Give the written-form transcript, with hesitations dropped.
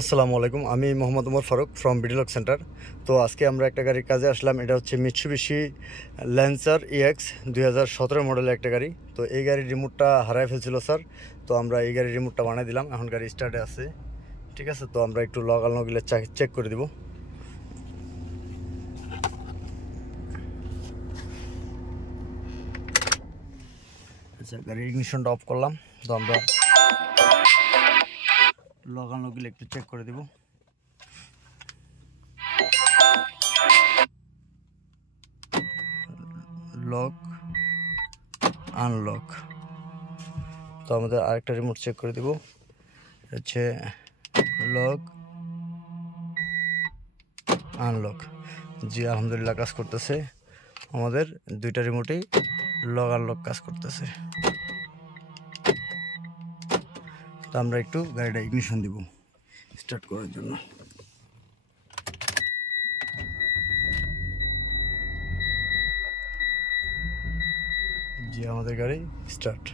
আসসালামু আলাইকুম, আমি মোহাম্মদ উমর ফারুক ফ্রম বিডিলক সেন্টার। তো আজকে আমরা একটা গাড়ির কাজে আসলাম। এটা হচ্ছে মিৎসুবিশি ল্যান্সার EX 2017 মডেলের একটা গাড়ি। তো এই গাড়ির রিমোটটা হারায় ফেলছিল স্যার। তো আমরা এই গাড়ির রিমোটটা বানিয়ে দিলাম। এখন গাড়ি স্টার্টে আছে, ঠিক আছে। তো আমরা একটু লগ আল নগিলে চেক করে দিব। আচ্ছা, গাড়ির ইগনিশনটা অফ করলাম। তো আমরা লগ আল নগিলে একটু চেক করে দিব। Lock unlock. তো আমাদের আরেকটা রিমোট চেক করে দিব, হচ্ছে লক আনলক। জি, আলহামদুলিল্লাহ কাজ করতেছে। আমাদের দুইটা রিমোটেই লক আনলক কাজ করতেছে। তো আমরা একটু গাড়িটা ইগনিশন দিব স্টার্ট করার জন্য। জি, আমাদের গাড়ি স্টার্ট।